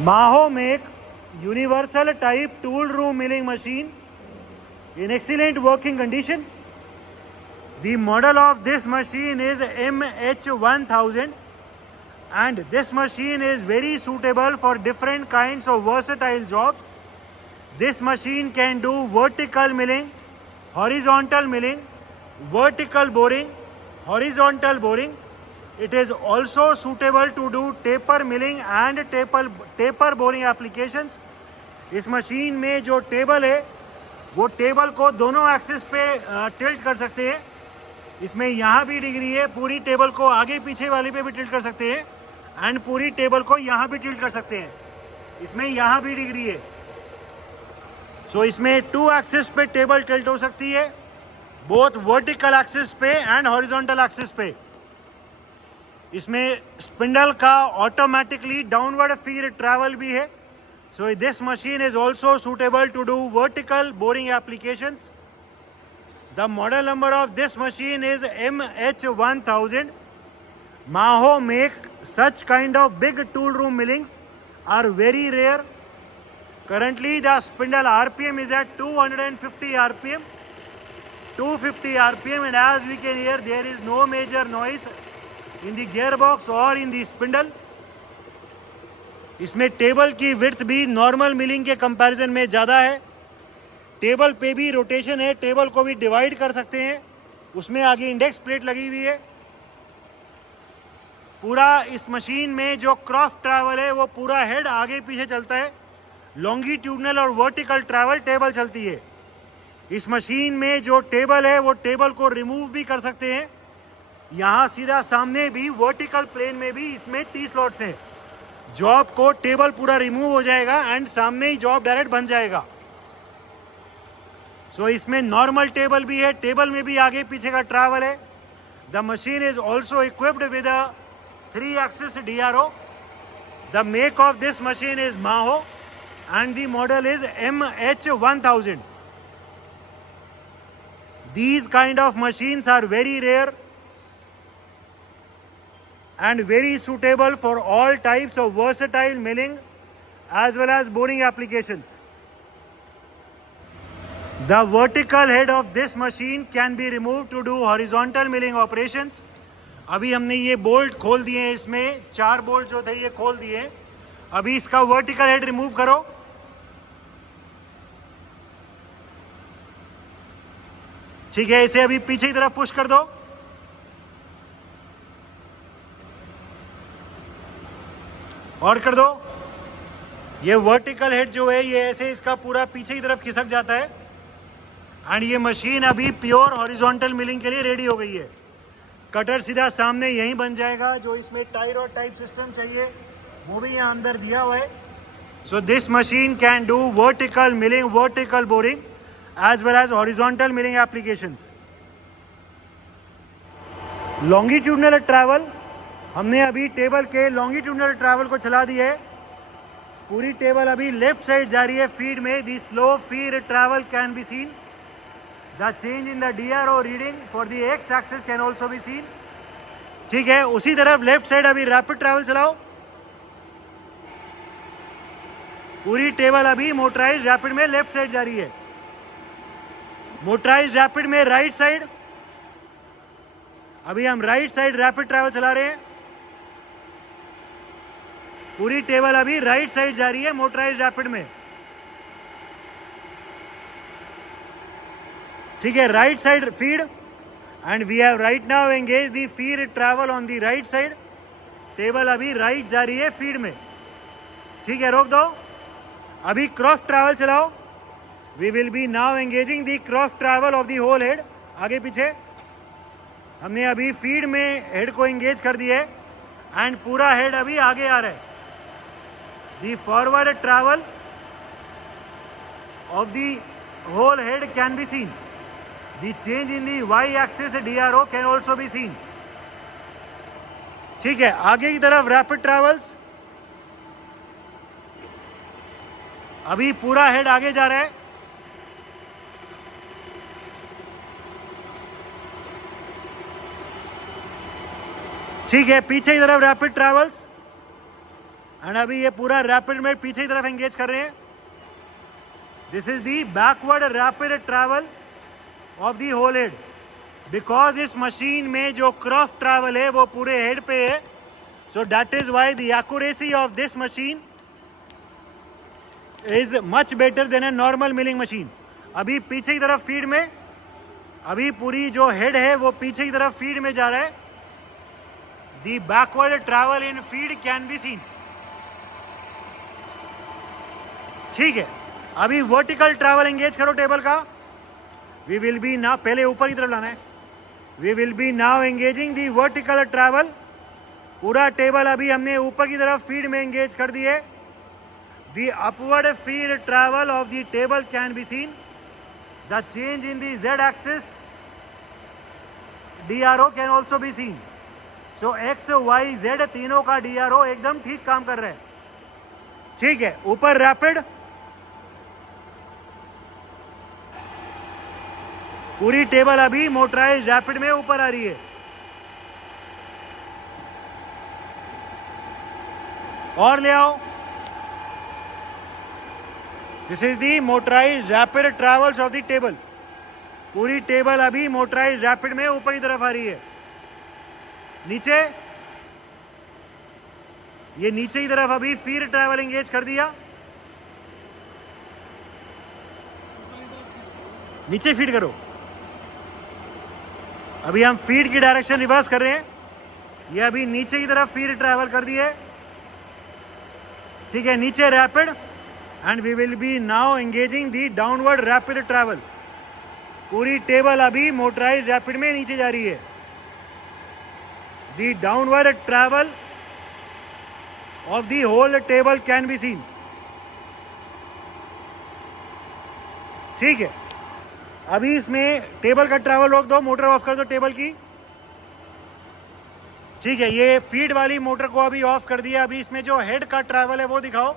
Maho make universal type tool room milling machine in excellent working condition. The model of this machine is MH1000 and this machine is very suitable for different kinds of versatile jobs. This machine can do vertical milling, horizontal milling, vertical boring, horizontal boring. It is also suitable to do taper milling and taper boring applications. इस machine में जो table है वो table को दोनों axis पे tilt कर सकते हैं. इसमें यहाँ भी डिग्री है, पूरी टेबल को आगे पीछे वाले पे भी टिल्ट कर सकते हैं एंड पूरी टेबल को यहाँ भी टिल्ट कर सकते हैं. इसमें यहाँ भी डिग्री है. सो इसमें 2 एक्सिस पे टेबल टिल्ट हो सकती है, बोथ वर्टिकल एक्सिस पे एंड हॉरिजॉन्टल एक्सिस पे. इसमें स्पिंडल का ऑटोमेटिकली डाउनवर्ड फीड ट्रैवल भी है. So this machine is also suitable to do vertical boring applications. The model number of this machine is MH1000. Maho make such kind of big tool room millings are very rare. Currently the spindle RPM is at 250 RPM. 250 RPM and as we can hear there is no major noise in the gearbox or in the spindle. इसमें table की width भी normal milling के comparison में ज़्यादा है. Table पे भी rotation है, टेबल को भी डिवाइड कर सकते हैं. उसमें आगे इंडेक्स प्लेट लगी हुई है. पूरा इस मशीन में जो क्रॉस ट्रैवल है वो पूरा हेड आगे पीछे चलता है. लॉन्गिट्यूडनल और वर्टिकल ट्रैवल टेबल चलती है. इस मशीन में जो टेबल है वो टेबल को रिमूव भी कर सकते हैं. यहाँ सीधा सामने भी वर्टिकल प्लेन में भी इसमें टी स्लॉट्स हैं. जॉब को टेबल पूरा रिमूव हो जाएगा एंड सामने ही जॉब डायरेक्ट बन जाएगा. सो इसमें नॉर्मल टेबल भी है, टेबल में भी आगे पीछे का ट्रैवल है. The machine is also equipped with a 3 axis DRO. The make of this machine is Maho and the model is MH1000. These kind of machines are very rare and very suitable for all types of versatile milling as well as boring applications. The vertical head of this machine can be removed to do horizontal milling operations. अभी हमने ये bolt खोल दिए हैं, इसमें 4 bolt जो थे ये खोल दिए. अभी इसका वर्टिकल हेड रिमूव करो. ठीक है, इसे अभी पीछे की तरफ पुश कर दो. और कर दो. ये वर्टिकल हेड जो है ये ऐसे इसका पूरा पीछे की तरफ खिसक जाता है एंड ये मशीन अभी प्योर हॉरिजॉन्टल मिलिंग के लिए रेडी हो गई है. कटर सीधा सामने यहीं बन जाएगा. जो इसमें टाई रॉड टाइप सिस्टम चाहिए वो भी यहाँ अंदर दिया हुआ है. So this machine can do vertical milling, vertical boring as well as horizontal milling applications. Longitudinal travel, हमने अभी टेबल के लॉन्गिट्यूडनल ट्रैवल को चला दिया है. पूरी टेबल अभी लेफ्ट साइड जा रही है फीड में. The slow feed travel can be seen. The change in the DRO reading for the X axis can also be seen. ठीक है, उसी तरफ लेफ्ट साइड अभी रैपिड ट्रैवल चलाओ. पूरी टेबल अभी मोटराइज रैपिड में लेफ्ट साइड जा रही है. मोटराइज रैपिड में राइट साइड. अभी हम राइट साइड रैपिड ट्रैवल चला रहे हैं. पूरी टेबल अभी राइट साइड जा रही है मोटराइज रैपिड में. ठीक है, right side feed and we have right now engage the feed travel on the right side. Table अभी राइट जा रही है फीड में. ठीक है, रोक दो. अभी क्रॉस ट्रैवल चलाओ. We will be now engaging the cross travel of the whole head. आगे पीछे हमने अभी फीड में हेड को एंगेज कर दिया है एंड पूरा हेड अभी आगे आ रहा है. The forward travel of the whole head can be seen. The change in the y-axis DRO can also be seen. ठीक है, आगे की तरफ रैपिड ट्रैवल्स. अभी पूरा हेड आगे जा रहा है. ठीक है, पीछे की तरफ रैपिड ट्रैवल्स. एंड अभी ये पूरा रैपिड में पीछे की तरफ एंगेज कर रहे हैं। This is the backward rapid travel of the whole head, because इस मशीन में जो क्रॉस ट्रैवल है वो पूरे हेड पे है। So that is why the accuracy of this machine is much better than a normal milling machine. अभी पीछे की तरफ फीड में, अभी पूरी जो हेड है वो पीछे की तरफ फीड में जा रहा है। The backward travel in feed can be seen. ठीक है, अभी वर्टिकल ट्रैवल एंगेज करो टेबल का। वी विल बी नाउ, पहले ऊपर की तरफ लाना है। We will be now engaging the vertical travel. पूरा टेबल अभी हमने ऊपर की तरफ फीड में एंगेज कर दिए। The upward feed travel of the table can be seen. The change in the Z axis DRO can also be seen. So X Y Z तीनों का DRO एकदम ठीक काम कर रहे हैं। ठीक है, ऊपर रैपिड, पूरी टेबल अभी मोटराइज रैपिड में ऊपर आ रही है। और ले आओ। This is the motorise rapid travels of the table. पूरी टेबल अभी मोटराइज रैपिड में ऊपर की तरफ आ रही है। नीचे, ये नीचे की तरफ अभी फीड ट्रैवल एंगेज कर दिया। नीचे फीड करो। अभी हम फीड की डायरेक्शन रिवर्स कर रहे हैं। ये अभी नीचे की तरफ फीड ट्रैवल कर दी है। ठीक है, नीचे rapid and we will be now engaging the downward rapid travel. पूरी टेबल अभी मोटराइज रैपिड में नीचे जा रही है। The downward travel of the whole table can be seen. ठीक है, अभी इसमें टेबल का ट्रैवल रोक दो, मोटर ऑफ कर दो टेबल की। ठीक है, ये फीड वाली मोटर को अभी ऑफ कर दिया। अभी इसमें जो हेड का ट्रैवल है वो दिखाओ।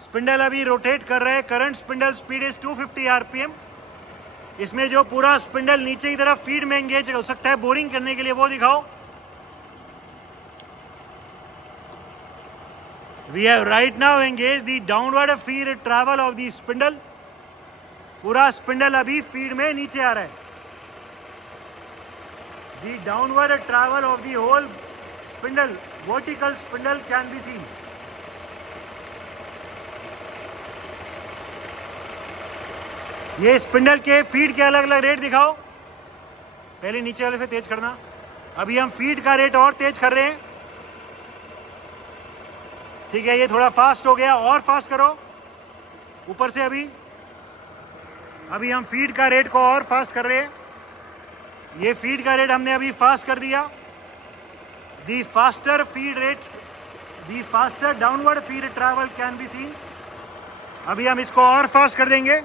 स्पिंडल अभी रोटेट कर रहे हैं। Current spindle speed is 250 RPM। इसमें जो पूरा स्पिंडल नीचे की तरफ फीड में एंगेज हो सकता है बोरिंग करने के लिए, वो दिखाओ। We have right now engage the downward feed travel of the spindle. पूरा स्पिंडल अभी फीड में नीचे आ रहा है। The downward travel of the whole spindle, vertical spindle can be seen. ये स्पिंडल के फीड के अलग अलग रेट दिखाओ। पहले नीचे वाले से तेज करना। अभी हम फीड का रेट और तेज कर रहे हैं। ठीक है, ये थोड़ा फास्ट हो गया, और फास्ट करो ऊपर से। अभी हम फीड का रेट को और फास्ट कर रहे हैं। ये फीड का रेट हमने अभी फास्ट कर दिया। The faster feed rate, the faster downward feed travel can be seen. अभी हम इसको और फास्ट कर देंगे।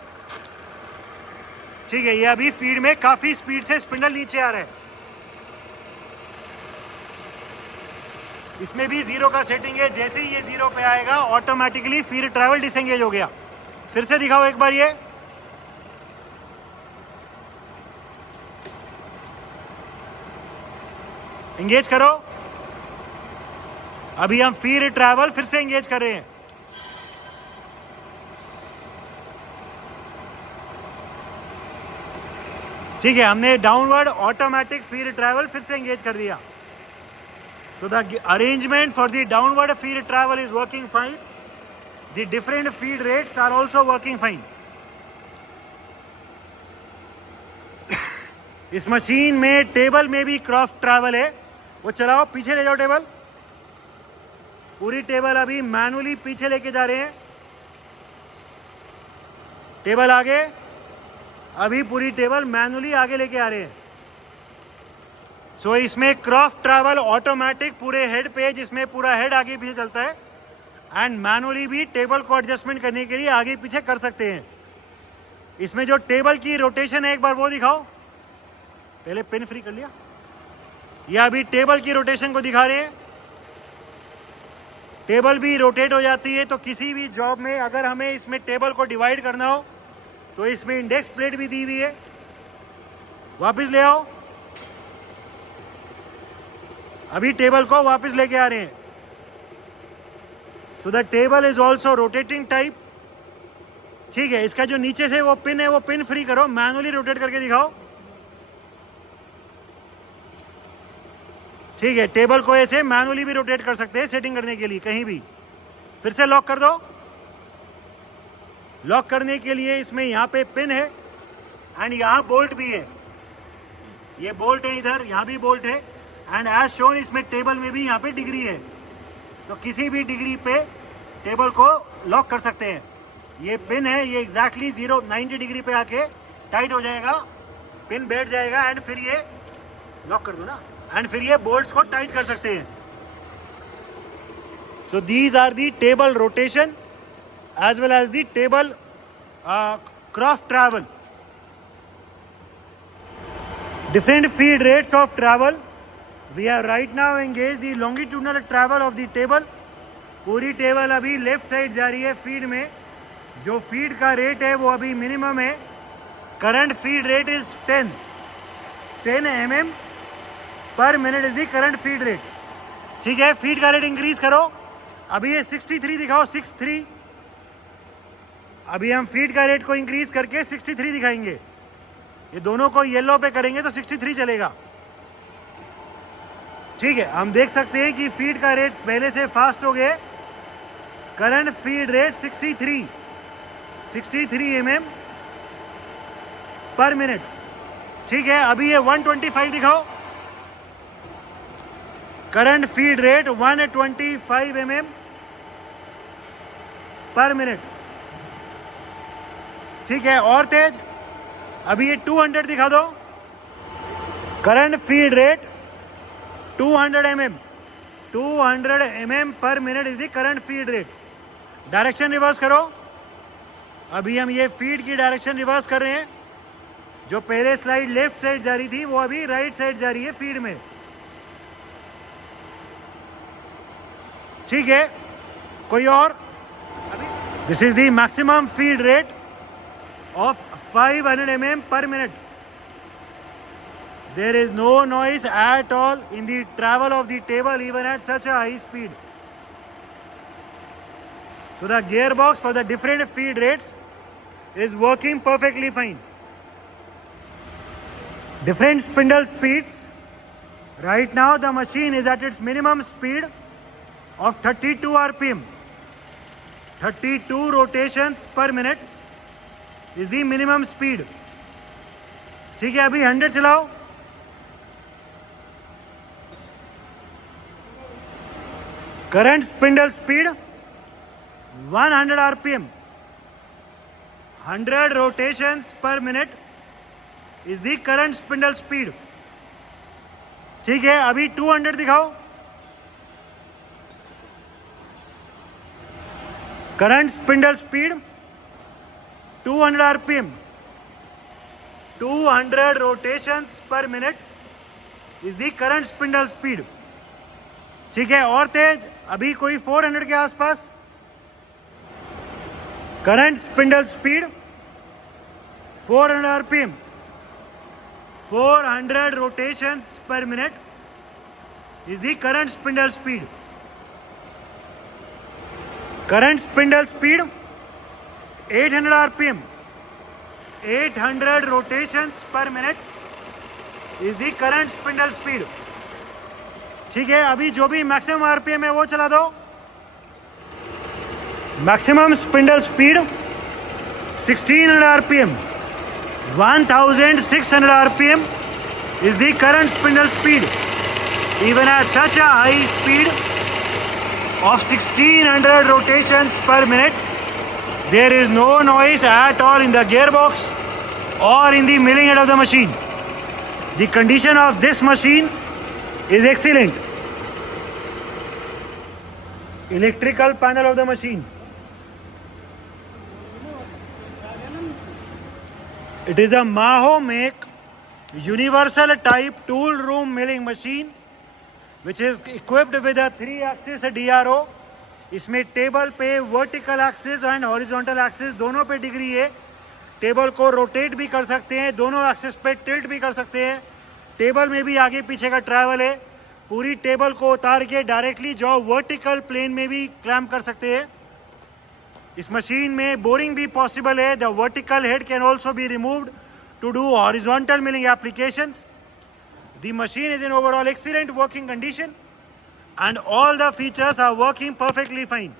ठीक है, ये अभी फीड में काफी स्पीड से स्पिंडल नीचे आ रहा है। इसमें भी 0 का सेटिंग है। जैसे ही ये 0 पे आएगा ऑटोमेटिकली फीड ट्रैवल डिसएंगेज हो गया। फिर से दिखाओ एक बार, ये एंगेज करो। अभी हम फीड ट्रैवल फिर से एंगेज कर रहे हैं। ठीक है, हमने डाउनवर्ड ऑटोमेटिक फीड ट्रैवल फिर से एंगेज कर दिया। So the arrangement for the downward feed travel is working fine. The different feed rates are also working fine. इस मशीन में टेबल में भी क्रॉस ट्रैवल है। वो चलाओ, पीछे ले जाओ टेबल। पूरी टेबल अभी मैनुअली पीछे लेके जा रहे हैं। टेबल आगे, अभी पूरी टेबल मैनुअली आगे लेके आ रहे हैं। सो इसमें क्रॉस ट्रैवल ऑटोमेटिक पूरे हेड पे, जिसमें पूरा हेड आगे पीछे चलता है, एंड मैनुअली भी टेबल को एडजस्टमेंट करने के लिए आगे पीछे कर सकते हैं। इसमें जो टेबल की रोटेशन है एक बार वो दिखाओ। पहले पिन फ्री कर लिया। यह अभी टेबल की रोटेशन को दिखा रहे हैं। टेबल भी रोटेट हो जाती है। तो किसी भी जॉब में अगर हमें इसमें टेबल को डिवाइड करना हो तो इसमें इंडेक्स प्लेट भी दी हुई है। वापस ले आओ। अभी टेबल को वापस लेके आ रहे हैं। So the table is also rotating type. ठीक है, इसका जो नीचे से वो पिन है वो पिन फ्री करो, मैनुअली रोटेट करके दिखाओ। ठीक है, टेबल को ऐसे मैनुअली भी रोटेट कर सकते हैं सेटिंग करने के लिए कहीं भी। फिर से लॉक कर दो। लॉक करने के लिए इसमें यहाँ पे पिन है एंड यहाँ बोल्ट भी है। ये बोल्ट है, इधर यहाँ भी बोल्ट है एंड एज शोन इसमें टेबल में भी यहाँ पे डिग्री है, तो किसी भी डिग्री पे टेबल को लॉक कर सकते हैं। ये पिन है, ये एग्जैक्टली 90 डिग्री पे आके टाइट हो जाएगा, पिन बैठ जाएगा एंड फिर ये लॉक कर दो ना, एंड फिर ये बोल्ट्स को टाइट कर सकते हैं। So these are the table rotation as well as the table cross travel. Different feed rates of travel. We have right now engaged the longitudinal travel of the table. पूरी table अभी left side जा रही है feed में। जो feed का rate है वो अभी मिनिमम है। Current feed rate is 10 mm पर minute is the current feed rate. ठीक है, फीड का रेट इंक्रीज करो। अभी ये 63 दिखाओ, 63। अभी हम फीड का रेट को इंक्रीज करके 63 दिखाएंगे। ये दोनों को येलो पे करेंगे तो 63 चलेगा। ठीक है, हम देख सकते हैं कि फीड का रेट पहले से फास्ट हो गए। करंट फीड रेट 63 mm पर मिनट। ठीक है, अभी ये 125 दिखाओ। करंट फीड रेट 125 mm पर मिनट। ठीक है, और तेज। अभी ये 200 दिखा दो। करंट फीड रेट 200 mm पर minute is the current feed rate. Direction reverse करो। अभी हम ये फीड की डायरेक्शन रिवर्स कर रहे हैं। जो पहले स्लाइड लेफ्ट साइड जा रही थी वो अभी राइट साइड जा रही है फीड में। ठीक है, कोई और? This is the maximum feed rate of 500 mm per minute. There is no noise at all in the travel of the table even at such a high speed. So the gearbox for the different feed rates is working perfectly fine. Different spindle speeds. Right now the machine is at its minimum speed of 32 rpm. 32 rotations per minute is the minimum speed. ठीक है, अभी 100 चलाओ। Current spindle speed 100 rpm. 100 rotations per minute is the current spindle speed. ठीक है, अभी 200 दिखाओ। Current spindle speed 200 rpm. 200 rotations per minute is the current spindle speed. ठीक है, और तेज। अभी कोई 400 के आसपास। Current spindle speed 400 rpm. 400 rotations per minute is the current spindle speed. Current spindle speed 800 rpm. 800 rotations per minute is the current spindle speed. ठीक है, अभी जो भी मैक्सिमम आरपीएम है वो चला दो। Maximum spindle speed 1600 rpm. 1600 rpm is the current spindle speed. Even at such a high speed of 1600 rotations per minute, there is no noise at all in the gearbox or in the milling head of the machine. The condition of this machine is excellent. Electrical panel of the machine. It is a Maho make universal type tool room milling machine which is equipped with a 3-axis DRO. इसमें table पे vertical axis and horizontal axis दोनों पे degree है। Table को rotate भी कर सकते हैं, दोनों एक्सिस पे टिल्ट भी कर सकते हैं। टेबल में भी आगे पीछे का ट्रैवल है। पूरी टेबल को उतार के डायरेक्टली जॉ वर्टिकल प्लेन में भी क्लैम्प कर सकते हैं। इस मशीन में बोरिंग भी पॉसिबल है। The vertical head can also be removed to do horizontal milling applications. The machine is in overall excellent working condition and all the features are working perfectly fine.